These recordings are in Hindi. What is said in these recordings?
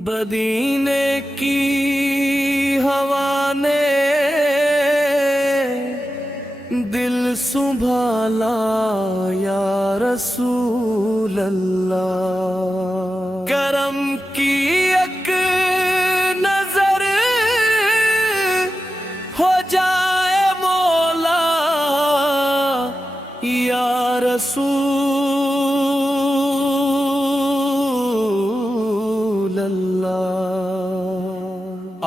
मदीने की हवा ने दिल संभाला या रसूल अल्लाह। करम की एक नजर हो जाए मौला या रसूल अल्लाह।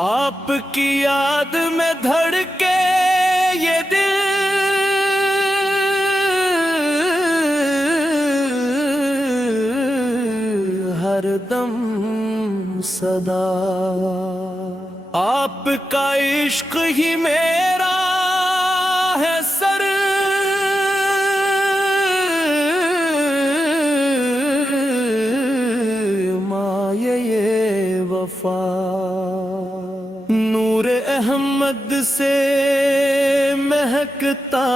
आपकी याद में धड़के ये दिल हरदम सदा। आपका इश्क ही मेरा है सर, माये ये वफा। नूर अहमद से महकता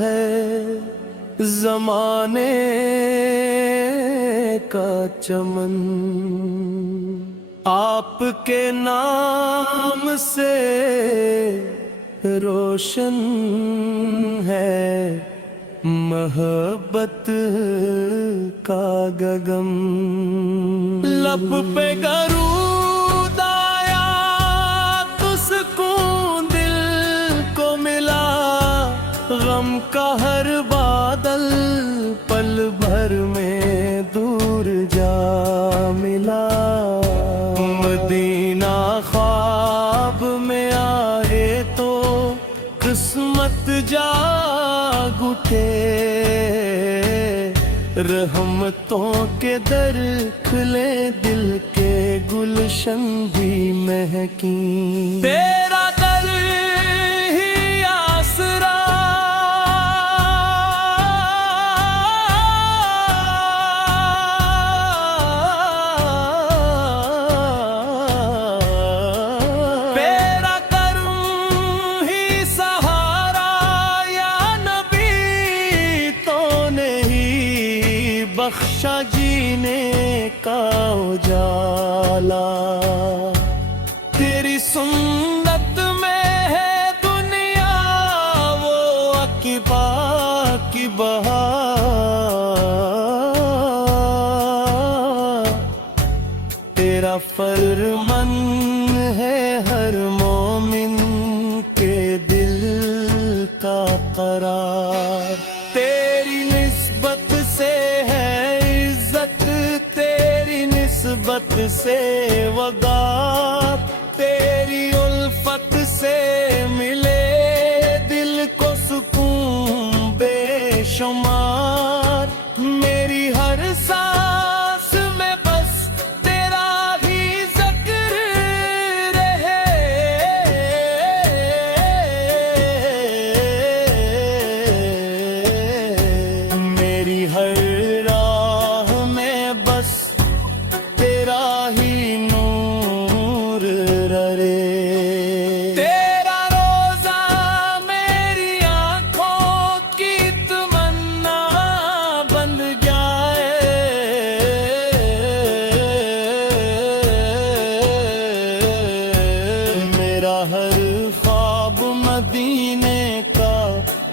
है ज़माने का चमन। आपके नाम से रोशन है मोहब्बत का गगन। लब पे दरूद आया तो सुकून दिल को मिला। गम का हर बादल पल भर में दूर जा मिला। मदीना ख्वाब में आए तो किस्मत जाग उठे। रहमतों के दर खुले, दिल के गुलशन भी महकी। तेरा दर ही आसरा, तेरा करम ही सहारा। या नबी तो नहीं बख्शा जीने का उजाला। तेरी सुन्नत में है दुनिया वो अकीबा की बहार। तेरा फरमान है हर मोमिन के दिल का करार। तेरी निस्बत से है इज्जत, तेरी निस्बत से वगार। तेरी उल्फत से मिले दिल को सुकून बेशुमार। मेरी हर सांस में बस तेरा ही जिक्र रहे। मेरी हर राह में बस तेरा ही नूर रहे। तेरा रोजा मेरी आंखों की तमन्ना बन जाए। मेरा हर ख्वाब मदीने का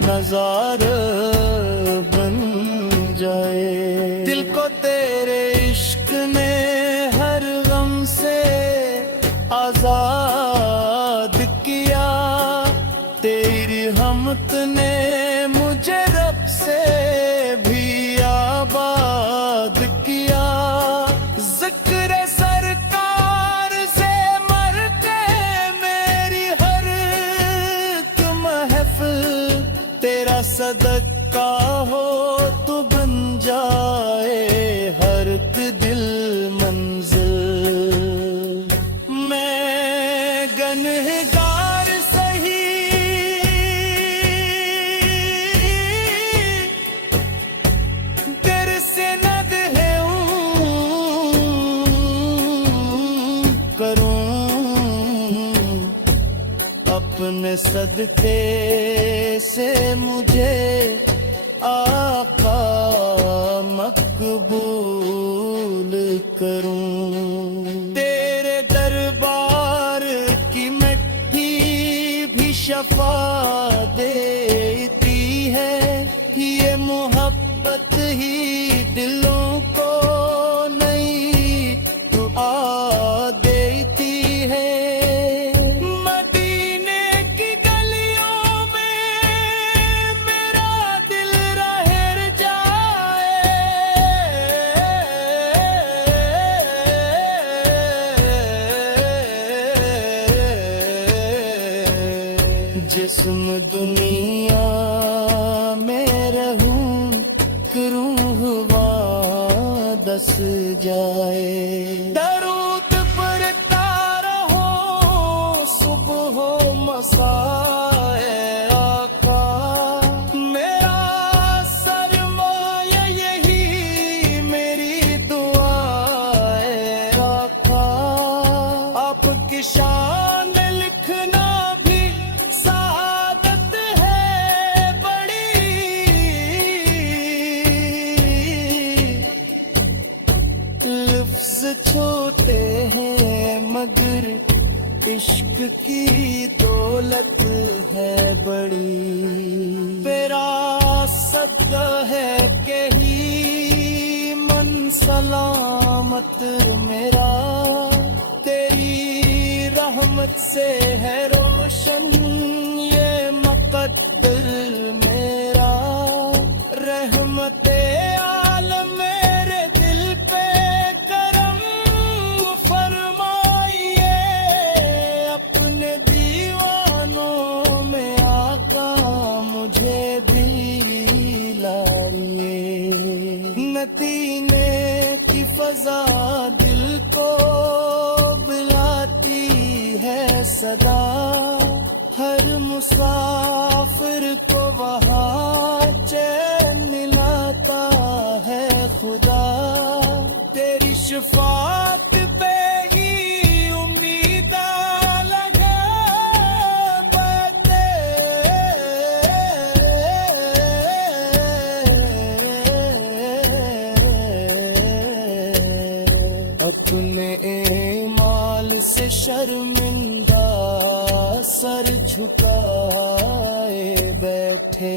नजारा बन जाए। दिल को तेरे इश्क ने हर गम से आजाद किया। तेरी रहमत ने मुझे रब से भी आबाद किया। जिक्र सरकार से मर के मेरी हर एक महफिल तेरा सदका हो तो बन जाए हर एक दिल मंजिल। मैं गनहगार सही तेरे से नदहे करूं। अपने सदके से मुझे आका मकबूल करूं। तेरे देती है, ये मोहब्बत ही दिलों को नई दुआ देती है। मदीने की गलियों में मेरा दिल रहर जाए। जिस्म दुनिया में रहूं करूं हुआ दस जाए। दरूद पढ़ता रहो सुबह मसाए आका, मेरा सरमाया यही मेरी दुआ है आका। आपकी शान लिखना भी सादत है बड़ी, लफ्ज छोटे हैं मगर इश्क की दौलत है बड़ी। तेरा सदका है कि ही मन सलामत मेरा, तेरी रहमत से है रोशन ये मुकद्दर मेरा। रहमते आलम मेरे दिल पे करम फरमाइए, अपने दीवानों में आका मुझे दिलाइए। नतीने की फजा दिल को बुलाती है सदा, हर मुसाफिर को वहाँ चैन लाता है खुदा। तेरी शफात पे ही उम्मीद लगा पाते, अपने माल से शर्मिंदा सर झुकाए बैठे।